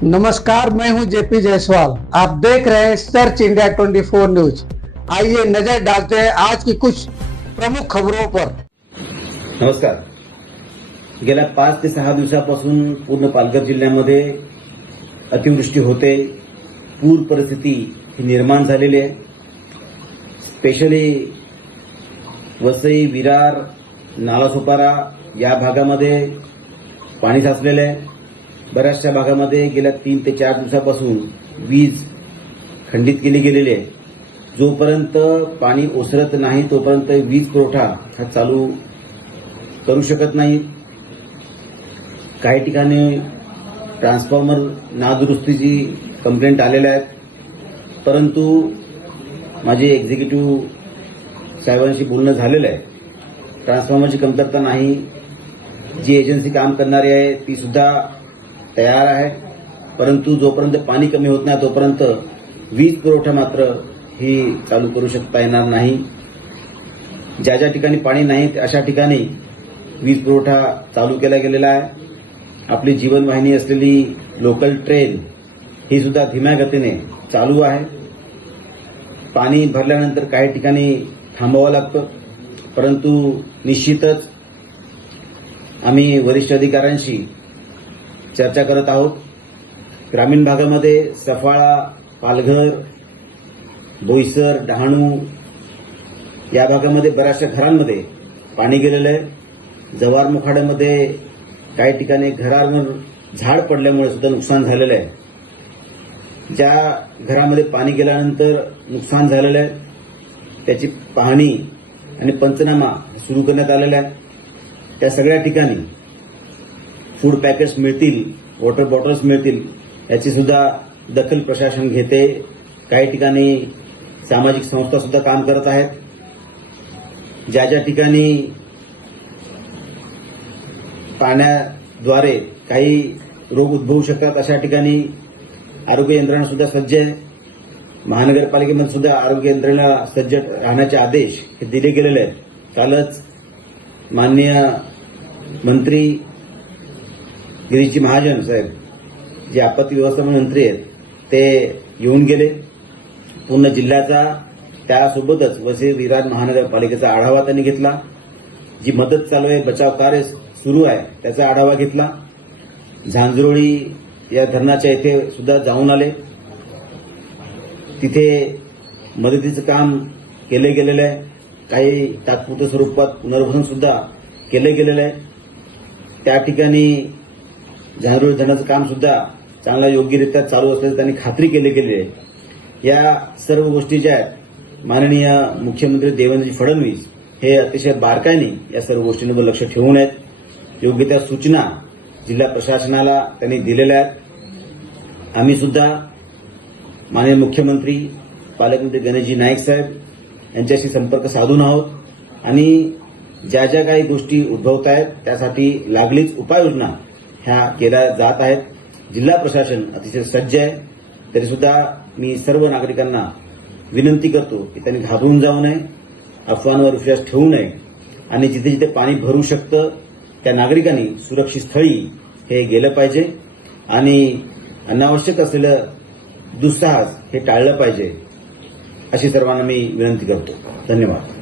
नमस्कार, मैं हूं जेपी जायसवाल। आप देख रहे हैं सर्च इंडिया 24 न्यूज। आइए नजर डालते हैं आज की कुछ प्रमुख खबरों पर। नमस्कार। गेल्या 5 ते 6 दिवसापासून पूर्ण पालघर जिल्ह्यामध्ये अतिवृष्टी होते, पूर परिस्थिती ही निर्माण झालेली आहे। स्पेशली वसई, विरार, नालासोपारा या भागामध्ये पाणी साचलेलं आहे। बऱ्याचशा भागामध्ये गेल्या 3 ते 4 दिवसापासून वीज खंडित केली गेलेली आहे। जोपर्यंत पाणी ओसरत नाही तोपर्यंत वीज पुरवठा हा चालू करू शकत नाही। काही ठिकाणी ट्रान्सफॉर्मर नादुरुस्तीची कंप्लेंट आलेल्या आहेत, परंतु माझे एक्झिक्युटिव्ह साहेबांशी बोलणं झालेलं आहे। ट्रान्सफॉर्मरची कमतरता नाही, जी एजन्सी काम करणारी आहे ती सुद्धा तयार आहे, परंतु जोपर्यंत पाणी कमी होत नाही तोपर्यंत वीज पुरवठा मात्र ही चालू करू शकता येणार नाही। ज्या ज्या ठिकाणी पाणी नाही अशा ठिकाणी वीज पुरवठा चालू केला गेलेला आहे। आपली जीवनवाहिनी असलेली लोकल ट्रेन ही सुद्धा धीम्या गतीने चालू आहे। पाणी भरल्यानंतर काही ठिकाणी थांबावं लागतं, परंतु निश्चितच आम्ही वरिष्ठ अधिकाऱ्यांशी चर्चा करत आहोत। ग्रामीण भागामध्ये सफाळा, पालघर, बोईसर, डहाणू या भागामध्ये बऱ्याचशा घरांमध्ये पाणी गेलेलं आहे। जव्हार मुखाड्यामध्ये काही ठिकाणी घरांवर झाड पडल्यामुळे सुद्धा नुकसान झालेलं आहे। ज्या घरामध्ये पाणी गेल्यानंतर नुकसान झालेलं आहे त्याची पाहणी आणि पंचनामा सुरू करण्यात आलेला आहे। त्या सगळ्या ठिकाणी फूड पॅकेट्स मिळतील, वॉटर बॉटल्स मिळतील याची सुद्धा दखल प्रशासन घेते। काही ठिकाणी सामाजिक संस्था सुद्धा काम करत आहेत। ज्या ज्या ठिकाणी पाण्याद्वारे काही रोग उद्भवू शकतात अशा ठिकाणी आरोग्य यंत्रणा सुद्धा सज्ज आहे। महानगरपालिकेमध्ये सुद्धा आरोग्य यंत्रणा सज्ज राहण्याचे आदेश हे दिले गेलेले आहेत। कालच माननीय मंत्री गिरीशजी महाजन साहेब, जे आपत्ती व्यवस्थापन मंत्री आहेत, ते येऊन गेले। पूर्ण जिल्ह्याचा त्यासोबतच वसई, विरार महानगरपालिकेचा आढावा त्यांनी घेतला। जी मदत चालू आहे, बचाव कार्य सुरू आहे त्याचा आढावा घेतला। झांझरोळी या धरणाच्या इथे सुद्धा जाऊन आले, तिथे मदतीचं काम केले गेलेलं आहे। काही तात्पुरत्या स्वरूपात पुनर्वसन सुद्धा केले गेलेलं आहे। त्या ठिकाणी झांझरोळी धरणाचं काम सुद्धा चांगला योग्यरित्या चालू असल्याची त्यांनी खात्री केली गेली आहे। या सर्व गोष्टी ज्या आहेत, माननीय मुख्यमंत्री देवेंद्रजी फडणवीस हे अतिशय बारकाईने या सर्व गोष्टींवर लक्ष ठेवून आहेत। योग्य त्या सूचना जिल्हा प्रशासनाला त्यांनी दिलेल्या आहेत। आम्ही सुद्धा माननीय मुख्यमंत्री, पालकमंत्री गणेशजी नाईक साहेब यांच्याशी संपर्क साधून आहोत आणि ज्या ज्या काही गोष्टी उद्भवत आहेत त्यासाठी लागलीच उपाययोजना ह्या केल्या जात आहेत। जिल्हा प्रशासन अतिशय सज्ज आहे, तरी सुद्धा मी सर्व नागरिकांना विनंती करतो की त्यांनी घाबरून जाऊ नये, अफवांवर विश्वास ठेवू नये आणि जिथे जिथे पाणी भरू शकतं त्या नागरिकांनी सुरक्षित स्थळी हे गेलं पाहिजे आणि अनावश्यक असलेलं दुस्साहस हे टाळलं पाहिजे, अशी सर्वांना मी विनंती करतो। धन्यवाद।